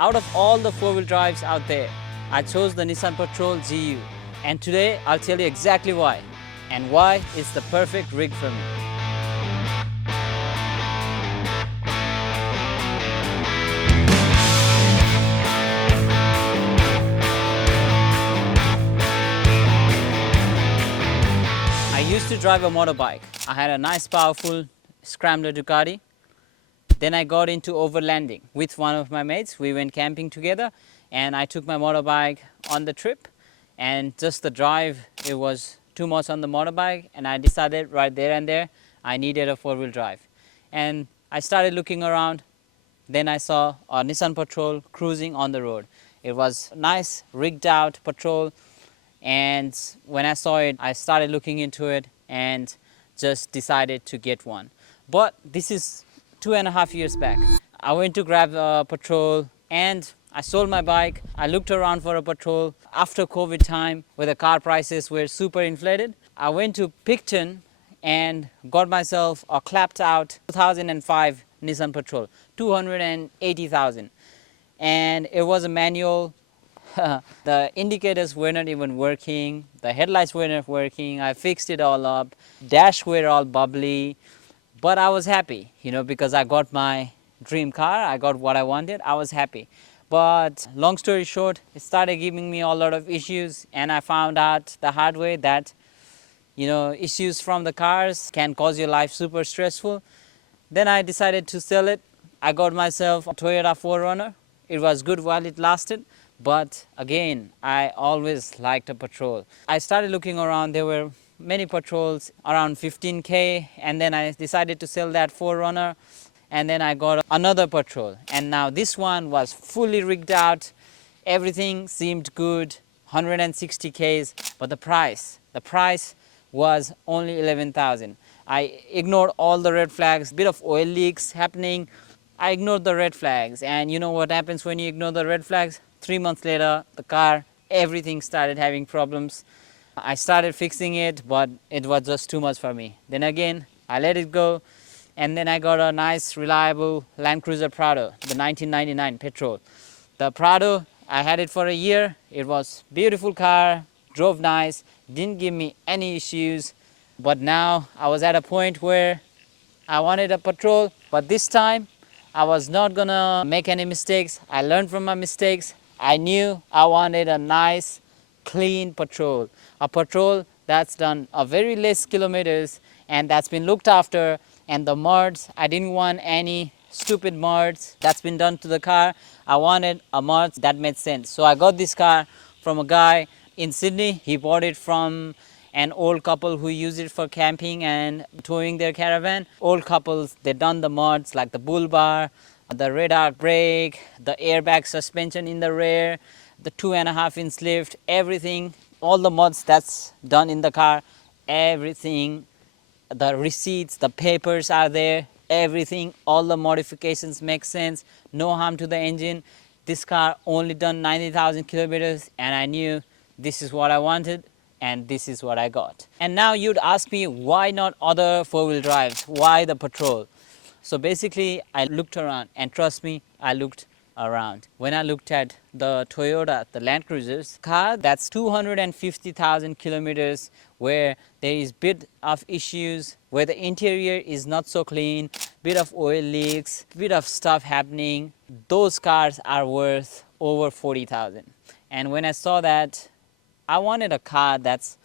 Out of all the four-wheel drives out there, I chose the Nissan Patrol GU. And today I'll tell you exactly why and why it's the perfect rig for me. I used to drive a motorbike. I had a nice powerful scrambler Ducati. Then I got into overlanding with one of my mates. We went camping together and I took my motorbike on the trip, and just the drive, it was too much on the motorbike, and I decided right there and there I needed a four-wheel drive. And I started looking around. Then I saw a Nissan Patrol cruising on the road. It was nice rigged out Patrol, and when I saw it I started looking into it and just decided to get one. But this is 2.5 years back. I went to grab a Patrol and I sold my bike. I looked around for a Patrol. After COVID time, where the car prices were super inflated, I went to Picton and got myself a clapped out 2005 Nissan Patrol, 280,000. And it was a manual. The indicators were not even working. The headlights were not working. I fixed it all up. Dash were all bubbly. But I was happy, because I got my dream car. I got what I wanted. I was happy. But long story short, it started giving me a lot of issues, and I found out the hard way that, issues from the cars can cause your life super stressful. Then I decided to sell it. I got myself a Toyota 4Runner. It was good while it lasted. But again, I always liked a Patrol. I started looking around. There were many Patrols around 15K, and then I decided to sell that 4Runner, and then I got another Patrol, and now this one was fully rigged out. Everything seemed good, 160Ks, but the price was only 11,000. I ignored all the red flags, bit of oil leaks happening. I ignored the red flags, and you know what happens when you ignore the red flags? 3 months later, the car, everything started having problems. I started fixing it, but it was just too much for me. Then again, I let it go, and then I got a nice, reliable Land Cruiser Prado, the 1999 Patrol. The Prado, I had it for a year. It was a beautiful car, drove nice, didn't give me any issues. But now I was at a point where I wanted a Patrol, but this time I was not gonna make any mistakes. I learned from my mistakes. I knew I wanted a nice, clean Patrol. A Patrol that's done a very less kilometers and that's been looked after. And the mods, I didn't want any stupid mods that's been done to the car. I wanted a mod that made sense. So I got this car from a guy in Sydney. He bought it from an old couple who used it for camping and towing their caravan. Old couples, they done the mods like the bull bar, the radar brake, the airbag suspension in the rear, the 2.5-inch lift, everything, all the mods that's done in the car, everything, the receipts, the papers are there, everything, all the modifications make sense, no harm to the engine. This car only done 90,000 kilometers, and I knew this is what I wanted, and this is what I got. And now you'd ask me, why not other four-wheel drives? Why the Patrol? So basically, I looked around, and trust me, I looked around. When I looked at the Toyota, the Land Cruisers car, that's 250,000 kilometers, where there is bit of issues, where the interior is not so clean, bit of oil leaks, bit of stuff happening. Those cars are worth over 40,000. And when I saw that, I wanted a car that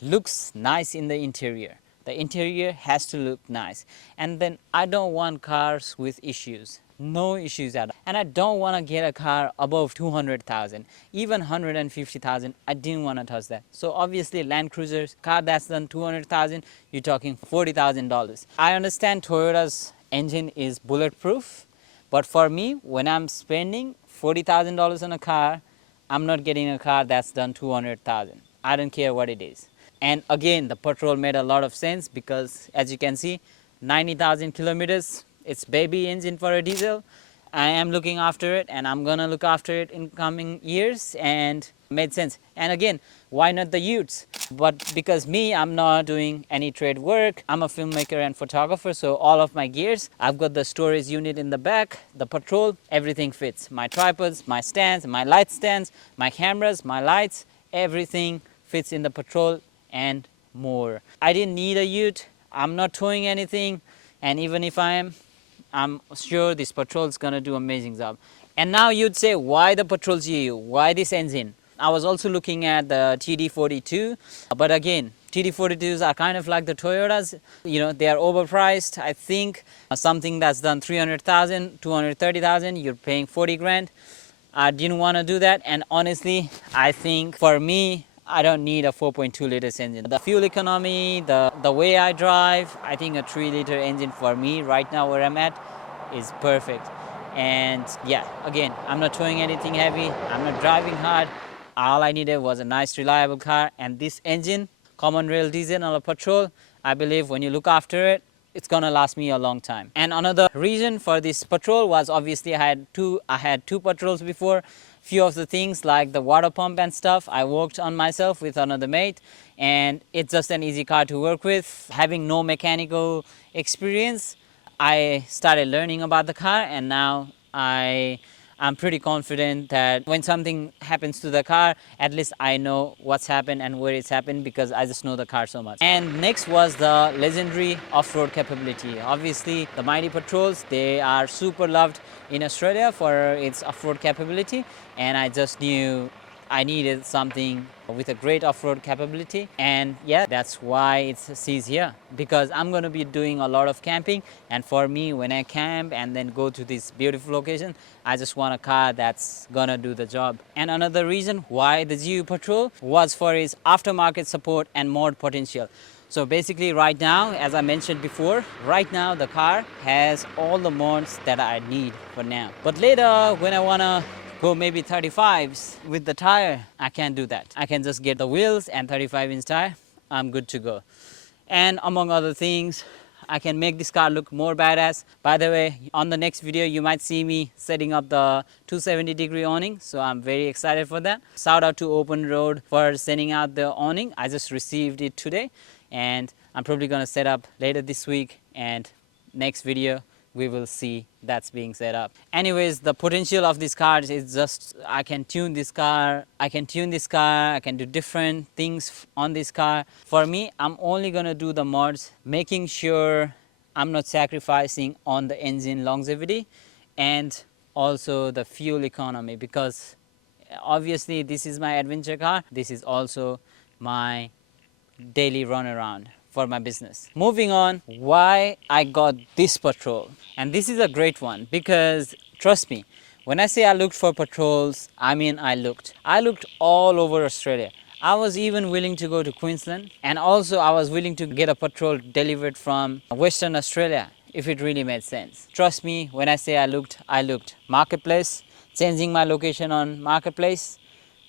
looks nice in the interior. The interior has to look nice. And then I don't want cars with issues. No issues at all. And I don't want to get a car above 200,000. Even 150,000, I didn't want to touch that. So obviously Land Cruisers, car that's done 200,000, you're talking $40,000. I understand Toyota's engine is bulletproof, but for me, when I'm spending $40,000 on a car, I'm not getting a car that's done 200,000. I don't care what it is. And again, the Patrol made a lot of sense because, as you can see, 90,000 kilometers, it's baby engine for a diesel. I am looking after it, and I'm gonna look after it in coming years, and made sense. And again, why not the utes? But because me, I'm not doing any trade work. I'm a filmmaker and photographer, so all of my gears, I've got the storage unit in the back, the Patrol, everything fits. My tripods, my stands, my light stands, my cameras, my lights, everything fits in the Patrol and more. I didn't need a ute. I'm not towing anything, and even if I am, I'm sure this Patrol is gonna do amazing job. And now you'd say, why the Patrol GU? Why this engine? I was also looking at the TD42, but again, TD42s are kind of like the Toyotas. You know, they are overpriced. I think something that's done 300,000, 230,000, you're paying 40 grand. I didn't want to do that, and honestly, I think for me, I don't need a 4.2 liters engine. The fuel economy, the way I drive, I think a 3-liter engine for me right now where I'm at is perfect. And yeah, again, I'm not towing anything heavy, I'm not driving hard. All I needed was a nice reliable car, and this engine, common rail diesel on a Patrol, I believe when you look after it, it's gonna last me a long time. And another reason for this Patrol was obviously I had two Patrols before. Few of the things like the water pump and stuff I worked on myself with another mate, and it's just an easy car to work with. Having no mechanical experience, I started learning about the car, and now I'm pretty confident that when something happens to the car, at least I know what's happened and where it's happened because I just know the car so much. And next was the legendary off-road capability. Obviously, the Mighty Patrols, they are super loved in Australia for its off-road capability, and I just knew I needed something with a great off-road capability, and yeah, that's why it says here, because I'm going to be doing a lot of camping, and for me, when I camp and then go to this beautiful location, I just want a car that's gonna do the job. And another reason why the GU Patrol was for its aftermarket support and mod potential. So basically right now, as I mentioned before, right now the car has all the mods that I need for now. But later, when I wanna go maybe 35s with the tire, I can't do that. I can just get the wheels and 35-inch tire, I'm good to go. And among other things, I can make this car look more badass. By the way, on the next video, you might see me setting up the 270-degree awning, so I'm very excited for that. Shout out to Open Road for sending out the awning. I just received it today, and I'm probably gonna set up later this week, and next video, we will see that's being set up. Anyways, the potential of this car is just, I can tune this car, I can do different things on this car. For me, I'm only gonna do the mods, making sure I'm not sacrificing on the engine longevity and also the fuel economy, because obviously this is my adventure car, this is also my daily run around for my business. Moving on, why I got this Patrol. And this is a great one because trust me, when I say I looked for Patrols, I mean I looked all over Australia. I was even willing to go to Queensland, and also I was willing to get a Patrol delivered from Western Australia if it really made sense. Trust me, when I say I looked. Marketplace, changing my location on Marketplace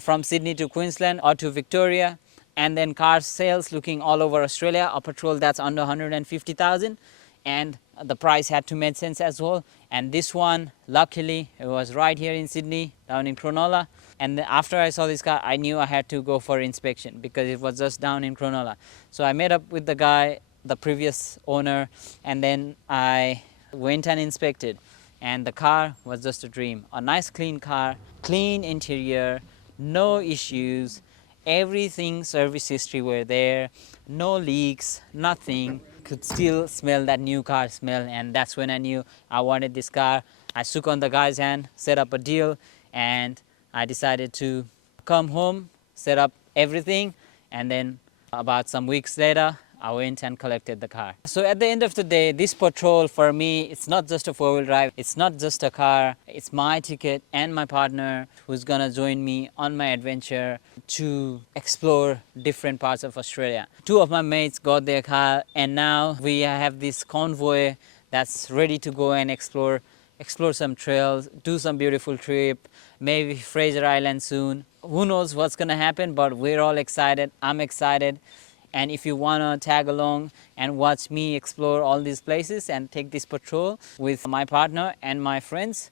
from Sydney to Queensland or to Victoria, and then car sales looking all over Australia, a Patrol that's under 150,000, and the price had to make sense as well. And this one, luckily, it was right here in Sydney, down in Cronulla. And after I saw this car, I knew I had to go for inspection because it was just down in Cronulla. So I met up with the guy, the previous owner, and then I went and inspected. And the car was just a dream. A nice clean car, clean interior, no issues. Everything, service history were there, no leaks, nothing. Could still smell that new car smell, and that's when I knew I wanted this car. I shook on the guy's hand, set up a deal, and I decided to come home, set up everything, and then about some weeks later, I went and collected the car. So at the end of the day, this Patrol for me, it's not just a four-wheel drive, it's not just a car, it's my ticket and my partner who's gonna join me on my adventure to explore different parts of Australia. Two of my mates got their car, and now we have this convoy that's ready to go and explore some trails, do some beautiful trip, maybe Fraser Island soon. Who knows what's gonna happen, but we're all excited, I'm excited. And if you wanna tag along and watch me explore all these places and take this Patrol with my partner and my friends,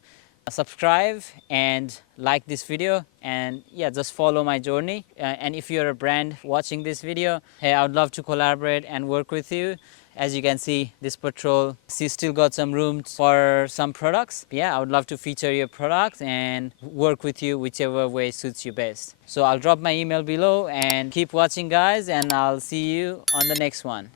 subscribe and like this video, and yeah, just follow my journey. And if you're a brand watching this video, hey, I would love to collaborate and work with you. As you can see, this Patrol, she still got some room for some products. Yeah, I would love to feature your products and work with you whichever way suits you best. So I'll drop my email below, and keep watching guys, and I'll see you on the next one.